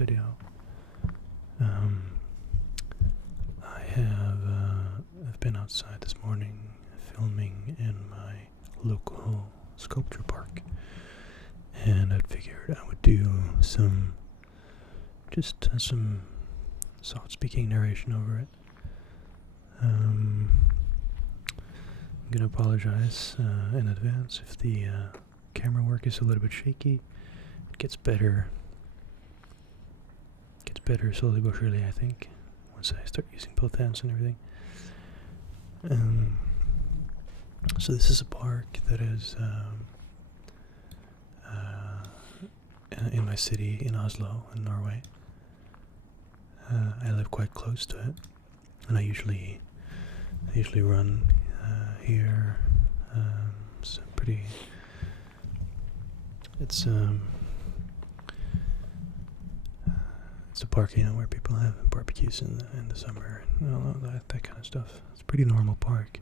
video. I've been outside this morning filming in my local sculpture park, and I'd figured I would do some soft speaking narration over it. I'm gonna apologize in advance if the camera work is a little bit shaky. It gets better slowly but surely, I think, once I start using both hands and everything. So this is a park that is in my city in Oslo in Norway. I live quite close to it, and I usually run here. It's a park, where people have barbecues in the summer and all that kind of stuff. It's a pretty normal park.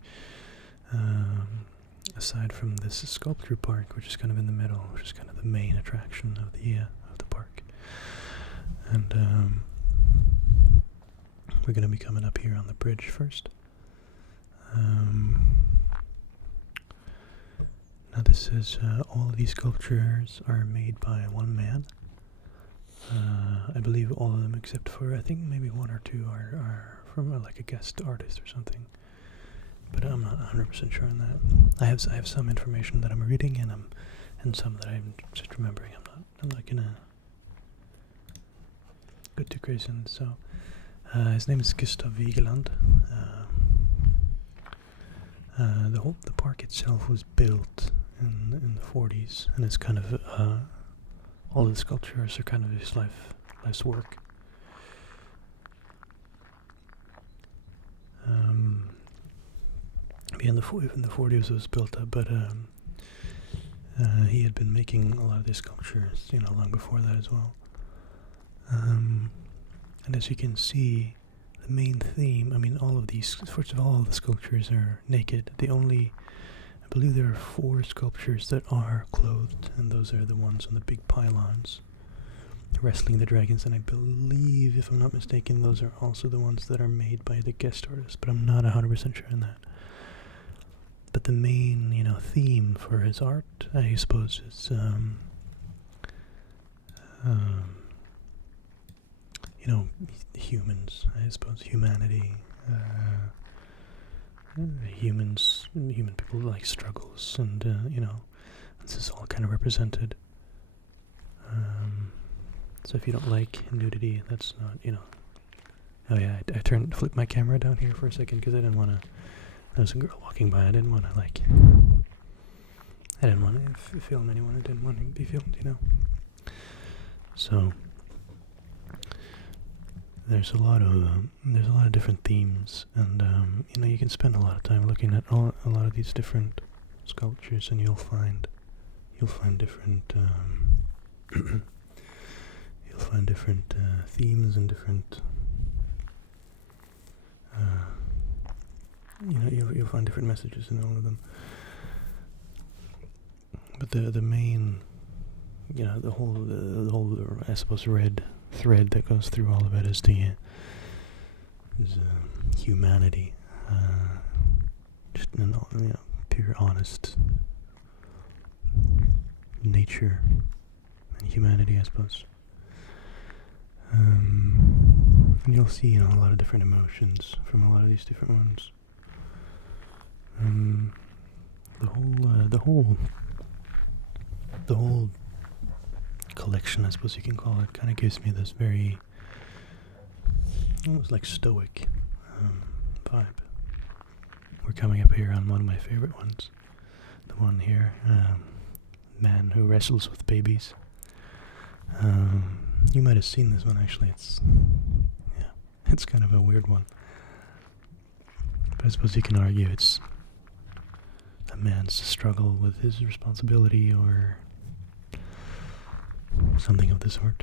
Aside from this sculpture park, which is kind of in the middle, which is kind of the main attraction of the park. And we're going to be coming up here on the bridge first. Now this is all of these sculptures are made by one man. I believe all of them, except for I think maybe one or two are from like a guest artist or something. But I'm not 100% sure on that. I have some information that I'm reading, and some that I'm just remembering. I'm not gonna go too crazy on it. So his name is Vigeland. The park itself was built in the 40s, and it's kind of all the sculptures are kind of his life's work. In the 40s it was built up, but he had been making a lot of these sculptures, long before that as well. And as you can see, the main theme, all of these, first of all the sculptures are naked. I believe there are 4 sculptures that are clothed, and those are the ones on the big pylons, wrestling the dragons, and I believe, if I'm not mistaken, those are also the ones that are made by the guest artist, but I'm not 100% sure on that. But the main, theme for his art, I suppose, is, humans, I suppose, humanity, human people like struggles, and, this is all kind of represented. So if you don't like nudity, that's not, Oh yeah, I flipped my camera down here for a second because I didn't want to. There was a girl walking by. I didn't want to film anyone. I didn't want to be filmed, So there's a lot of different themes, and you can spend a lot of time looking at a lot of these different sculptures, and you'll find different themes and different you'll find different messages in all of them. But the main, the whole I suppose red thread that goes through all of it is humanity, just pure honest nature and humanity, I suppose. And you'll see, a lot of different emotions from a lot of these different ones. The whole collection, I suppose you can call it, kind of gives me this very, almost like stoic vibe. We're coming up here on one of my favorite ones. The one here, man who wrestles with babies. You might have seen this one, actually. It's kind of a weird one. But I suppose you can argue it's a man's struggle with his responsibility or something of the sort.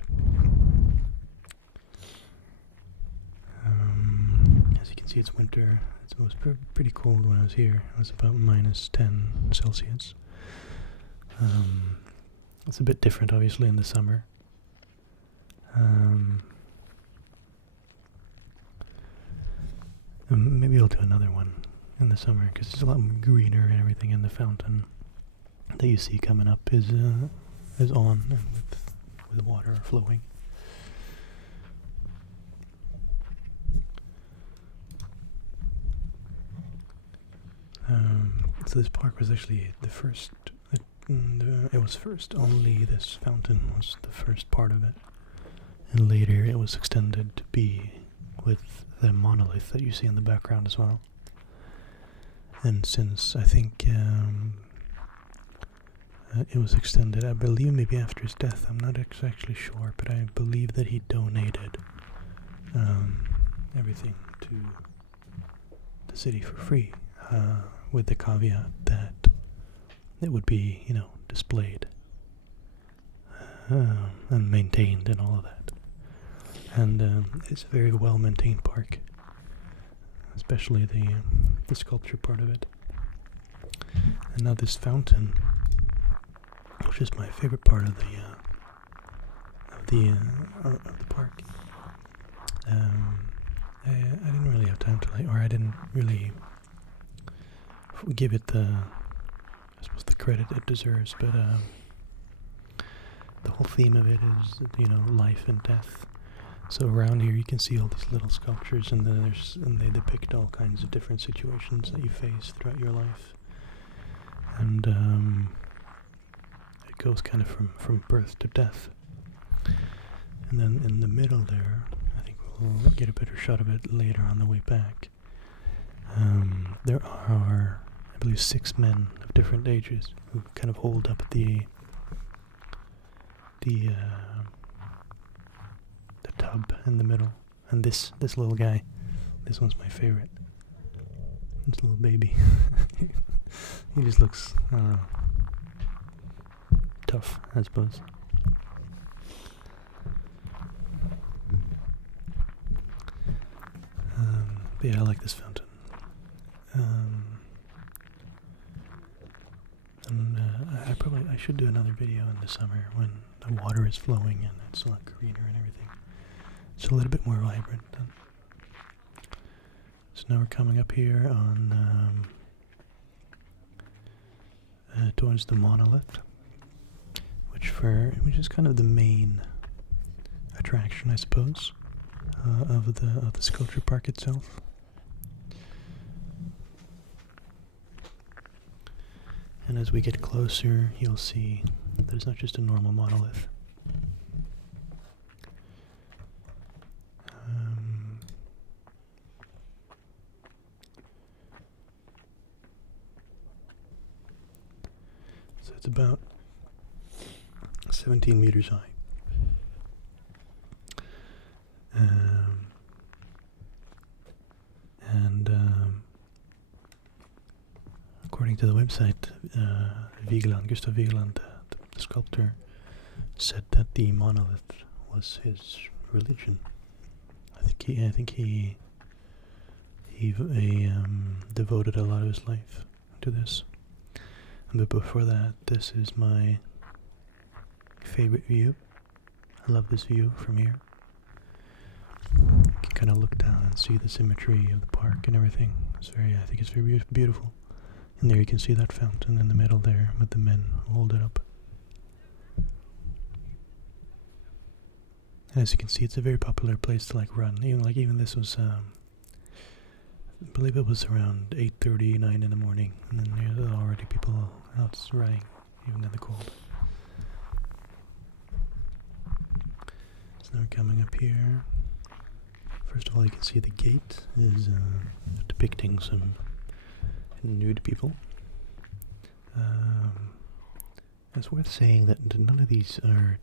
As you can see, it's winter. It was pretty cold when I was here. It was about -10 Celsius. It's a bit different, obviously, in the summer. I'll do another one in the summer because it's a lot greener and everything, and the fountain that you see coming up is on and with water flowing. So this park was actually the first. It was first. Only this fountain was the first part of it, and later it was extended to be with the monolith that you see in the background as well. And since I think it was extended, I believe maybe after his death, I'm not exactly sure, but I believe that he donated everything to the city for free, with the caveat that it would be, displayed and maintained and all of that. And it's a very well-maintained park, especially the sculpture part of it. And now this fountain, which is my favorite part of the park. I didn't really have time to I didn't really give it the credit it deserves, but the whole theme of it is, life and death. So around here you can see all these little sculptures, and they depict all kinds of different situations that you face throughout your life. And it goes kind of from birth to death. And then in the middle there, I think we'll get a better shot of it later on the way back. There are, I believe, 6 men of different ages who kind of hold up the tub in the middle. And this little guy, this one's my favorite. This little baby. He just looks, I don't know, tough, I suppose. But yeah, I like this fountain. And I should do another video in the summer when the water is flowing and it's a lot greener and everything. It's a little bit more vibrant. So now we're coming up here on towards the monolith, which is kind of the main attraction, I suppose, of the sculpture park itself. And as we get closer, you'll see that it's not just a normal monolith. So it's about 17 meters high. According to the website, Gustav Vigeland, the sculptor, said that the monolith was his religion. I think he devoted a lot of his life to this. But before that, this is my favorite view. I love this view from here. You can kind of look down and see the symmetry of the park and everything. I think it's very beautiful. And there you can see that fountain in the middle there with the men who hold it up. And as you can see, it's a very popular place to run. Even this was, I believe it was around 8:30, 9 in the morning, and then there are already people out running, even in the cold. So now we're coming up here. First of all, you can see the gate is depicting some nude people. It's worth saying that none of these are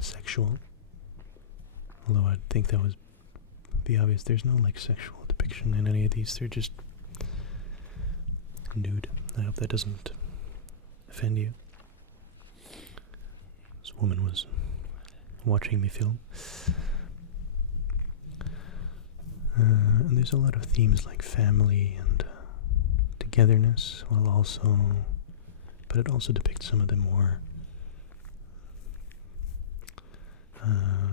sexual, although I think that would be obvious. There's no sexual depiction in any of these. They're just nude. I hope that doesn't offend you. This woman was watching me film. And there's a lot of themes like family and togetherness, but it also depicts some of the more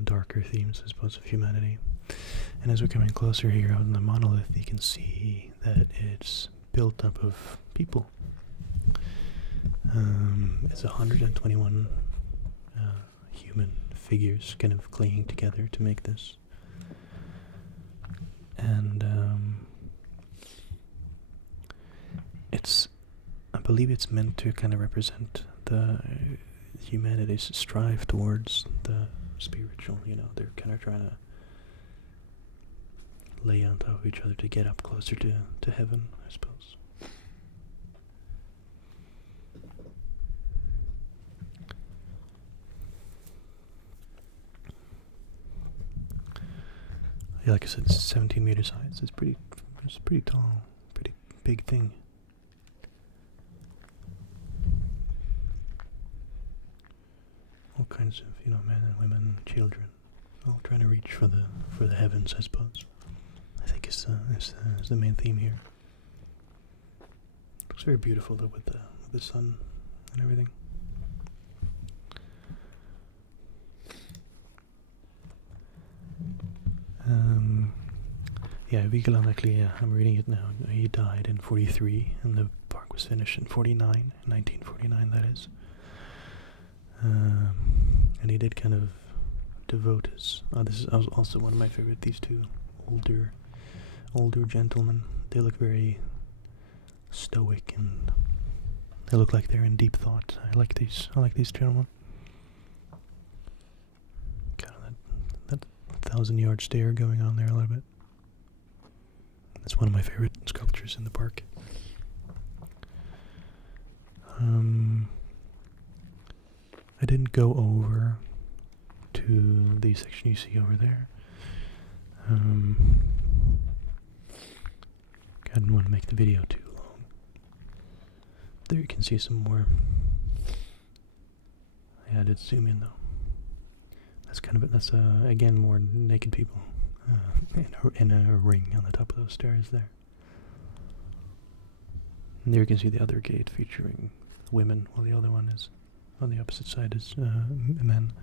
darker themes, I suppose, of humanity. And as we're coming closer here on the monolith, you can see that it's built up of people. It's 121 human figures kind of clinging together to make this. And I believe it's meant to kind of represent the humanity's strive towards the spiritual. They're kind of trying to lay on top of each other to get up closer to heaven, I suppose. Yeah, like I said, it's 17 meters high. It's pretty tall, pretty big thing. All kinds of, men and women, children, all trying to reach for the heavens, I suppose. I think is the main theme here. Looks very beautiful though with the sun and everything. Yeah, Vigeland actually, I'm reading it now. He died in 43, and the park was finished in 1949, that is. And he did kind of devote his. This is also one of my favorite. These two older gentlemen. They look very stoic, and they look like they're in deep thought. I like these gentlemen. Kind of that 1,000-yard stare going on there a little bit. That's one of my favorite sculptures in the park. I didn't go over to the section you see over there. I didn't want to make the video too long. There you can see some more. Yeah, I did zoom in though. That's again more naked people in a ring on the top of those stairs there. And there you can see the other gate featuring women, while the other one is on the opposite side is men.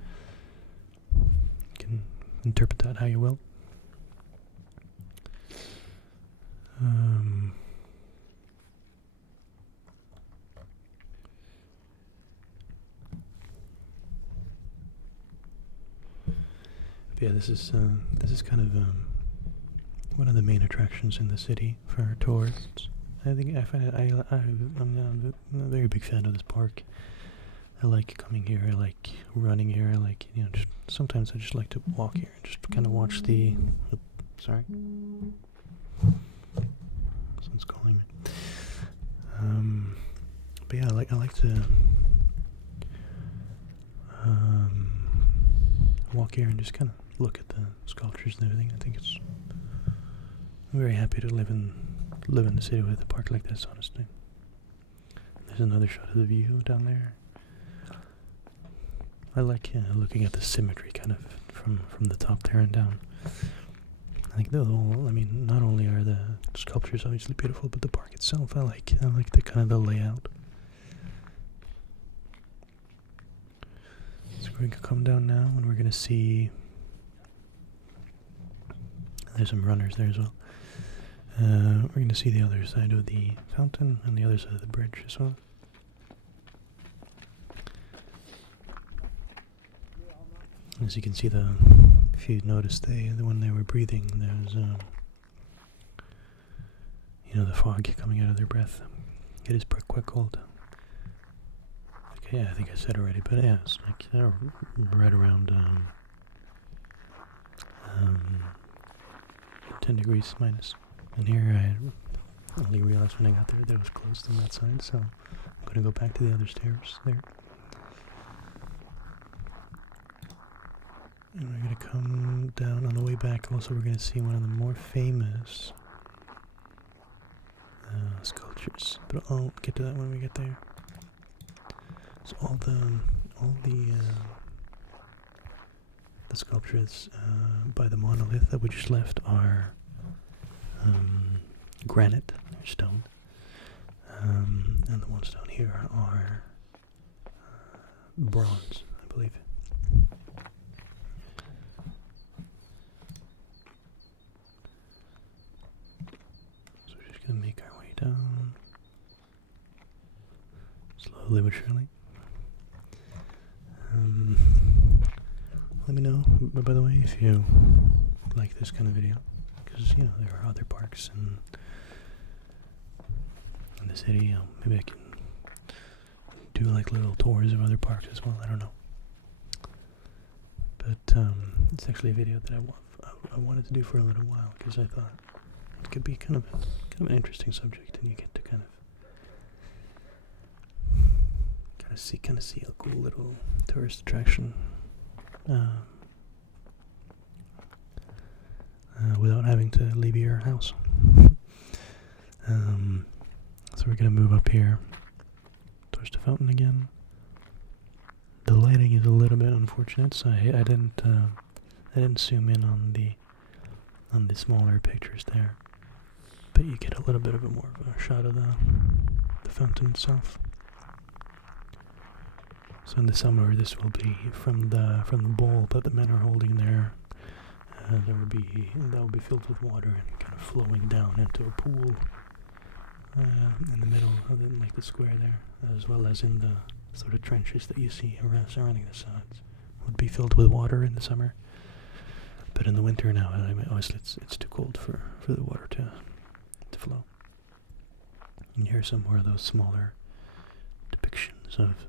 You can interpret that how you will. Yeah, this is kind of one of the main attractions in the city for tourists. I find it. I'm a very big fan of this park. I like coming here. I like running here. I like just sometimes I just like to walk here and just kind of watch the. Sorry, someone's calling me. But yeah, I like to walk here and just kind of look at the sculptures and everything. I think I'm very happy to live in the city with a park like this, honestly. There's another shot of the view down there. I like looking at the symmetry kind of from the top there and down. I think not only are the sculptures obviously beautiful, but the park itself, I like the kind of the layout. So we're going to come down now, and we're going to see. There's some runners there as well. We're going to see the other side of the fountain and the other side of the bridge as well. As you can see, if you noticed, when they were breathing, there's the fog coming out of their breath. It is quite cold. Okay, yeah, I think I said already, but yeah, it's like right around 10 degrees minus. And here I only realized when I got there that it was closed on that side, so I'm going to go back to the other stairs there. And we're going to come down on the way back. Also, we're going to see one of the more famous sculptures, but I'll get to that when we get there. So all the sculptures by the monolith that we just left are granite or stone, and the ones down here are bronze, I believe. down. Slowly but surely. Let me know, by the way, if you like this kind of video, because you know there are other parks in the city. Maybe I can do like little tours of other parks as well. I don't know, but it's actually a video that I wanted to do for a little while because I thought it could be kind of an interesting subject, and you get to kind of see a cool little tourist attraction without having to leave your house. So we're gonna move up here towards the fountain again. The lighting is a little bit unfortunate, so I didn't zoom in on the smaller pictures there, but you get a little bit of a more of a shot of the fountain itself. So in the summer, this will be from the bowl that the men are holding there. That will be filled with water and kind of flowing down into a pool in the middle, like the square there, as well as in the sort of trenches that you see surrounding the sides. Would be filled with water in the summer, but in the winter now, obviously it's too cold for the water to flow. And here are some more of those smaller depictions of,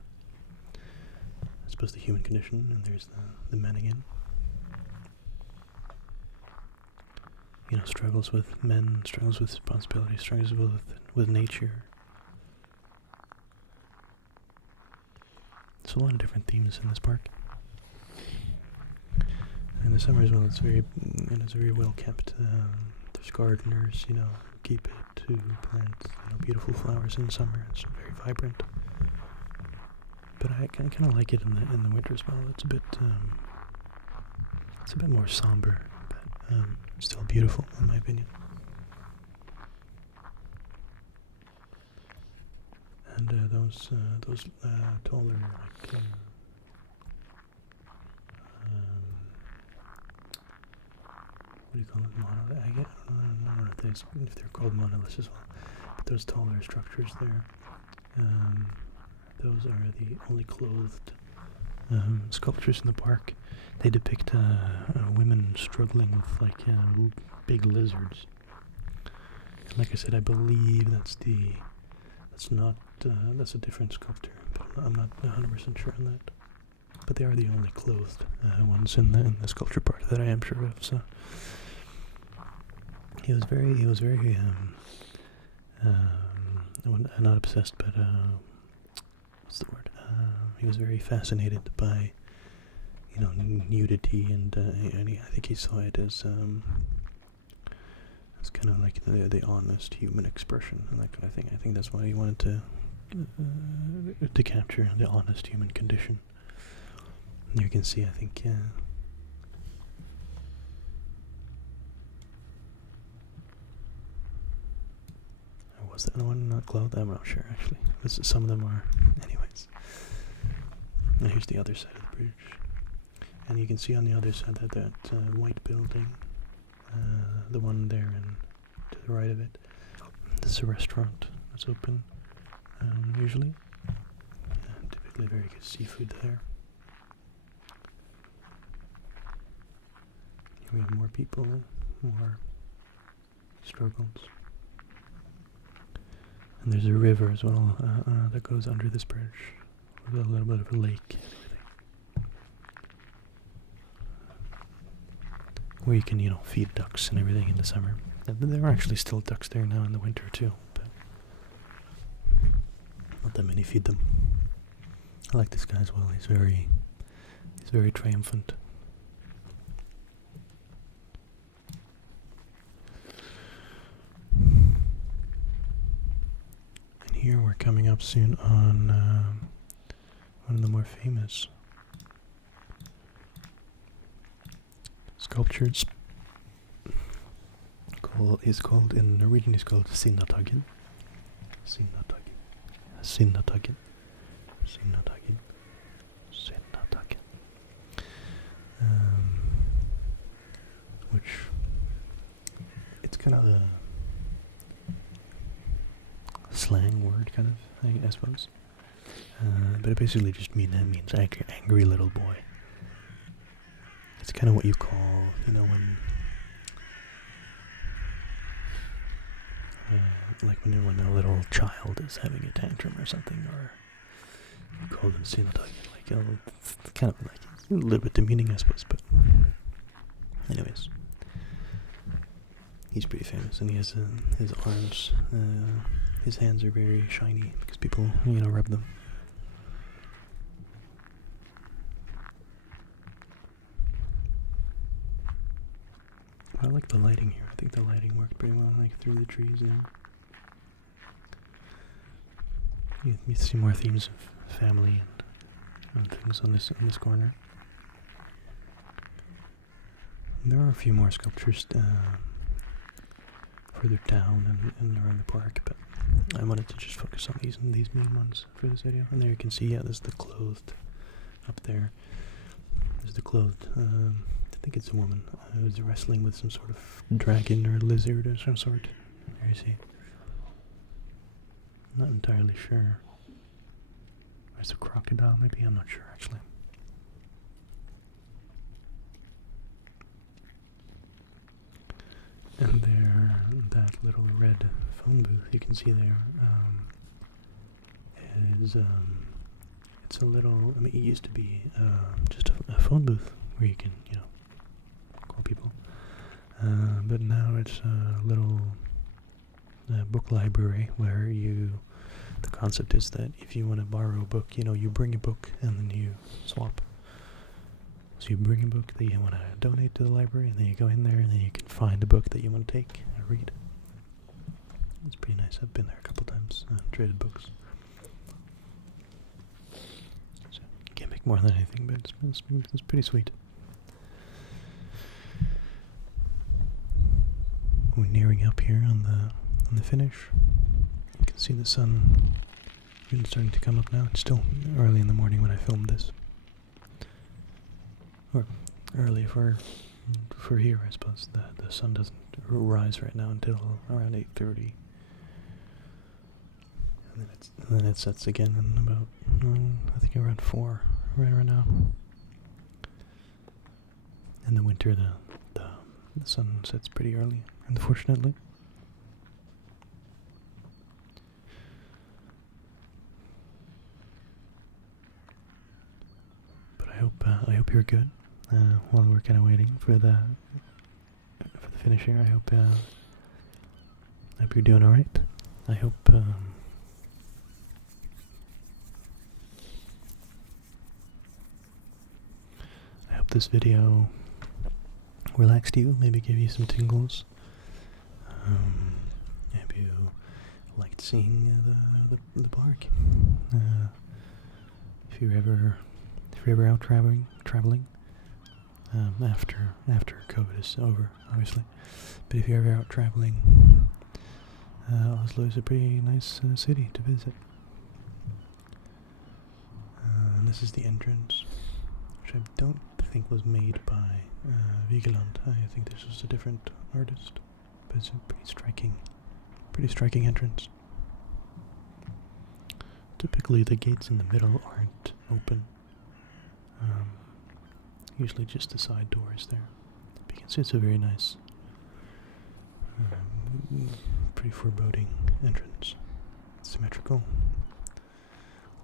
I suppose, the human condition, and there's the men again. You know, struggles with men, struggles with responsibility, struggles with nature. There's a lot of different themes in this park. In the summer as well, it's very well kept. There's gardeners, you know, keep it to plant, you know, beautiful flowers in the summer. It's very vibrant. But I kind of like it in the winter as well. It's a bit more somber, but still beautiful in my opinion. And those taller, like, what do you call it? Monolith? I don't know if they're called monoliths as well. But those taller structures there, those are the only clothed sculptures in the park. They depict women struggling with like big lizards. And like I said, I believe that's a different sculpture, but I'm not 100% sure on that. But they are the only clothed ones in the sculpture part that I am sure of. So he was very not obsessed, but what's the word? He was very fascinated by, you know, nudity, and I think he saw it as kind of like the honest human expression and that kind of thing. I think that's why he wanted to capture the honest human condition. And you can see, I think, was that one not clothed? I'm not sure actually. Some of them are. Anyways. And here's the other side of the bridge. And you can see on the other side that white building, the one there and to the right of it. This is a restaurant that's open usually. Typically very good seafood there. Here we have more people, more struggles. And there's a river as well that goes under this bridge with a little bit of a lake and everything. Where you can, you know, feed ducks and everything in the summer. And there are actually still ducks there now in the winter too, but not that many feed them. I like this guy as well. He's very triumphant. Here we're coming up soon on one of the more famous sculptures. Is called in Norwegian is called Sinnataggen. Sinnataggen. Sinnataggen. Sinnataggen. Sinnataggen. Which it's kind of slang word, kind of, I suppose. But it basically just means angry little boy. It's kind of what you call, when like when a little child is having a tantrum or something, or you call them sinatag, it's kind of like a little bit demeaning, I suppose. But anyways, he's pretty famous, and he has his arms, his hands are very shiny because people, rub them. I like the lighting here. I think the lighting worked pretty well, like through the trees there. You see more themes of family and things on this corner. And there are a few more sculptures further down and around the park, but I wanted to just focus on these main ones for this video. And there you can see, there's the clothed up there. There's the clothed. I think it's a woman who's wrestling with some sort of dragon or lizard of some sort. There you see. I'm not entirely sure. There's a crocodile, maybe? I'm not sure, actually. And there, that little red phone booth you can see there, is, it's a little, it used to be just a phone booth where you can, call people. But now it's a little book library where the concept is that if you want to borrow a book, you bring a book and then you swap. So you bring a book that you want to donate to the library, and then you go in there and then you can find a book that you want to take and read. It's pretty nice. I've been there a couple times and traded books. So you can't make more than anything, but it's pretty sweet. We're nearing up here on the finish. You can see the sun really starting to come up now. It's still early in the morning when I filmed this. Or early for here, I suppose. The sun doesn't rise right now until around 8:30. And then it sets again in about, I think around 4 right now. In the winter, the sun sets pretty early, unfortunately. But I hope you're good. While we're kind of waiting for the finish here, I hope you're doing all right. I hope this video relaxed you, maybe gave you some tingles. Maybe you liked seeing the park. If you're ever out traveling. After COVID is over, obviously. But if you're ever out traveling, Oslo is a pretty nice city to visit. And this is the entrance, which I don't think was made by Vigeland. I think this was a different artist, but it's a pretty striking entrance. Typically, the gates in the middle aren't open. Usually just the side doors there. But you can see it's a very nice, pretty foreboding entrance. It's symmetrical.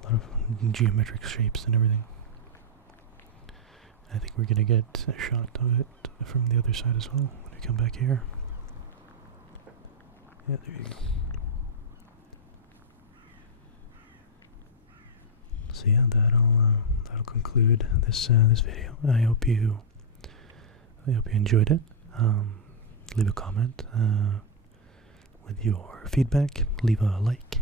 A lot of geometric shapes and everything. I think we're going to get a shot of it from the other side as well when we come back here. Yeah, there you go. So yeah, that'll conclude this video. I hope you enjoyed it. Leave a comment with your feedback. Leave a like.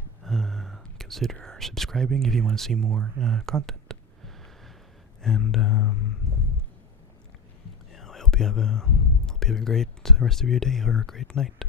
Consider subscribing if you want to see more content. And I hope you have a great rest of your day or a great night.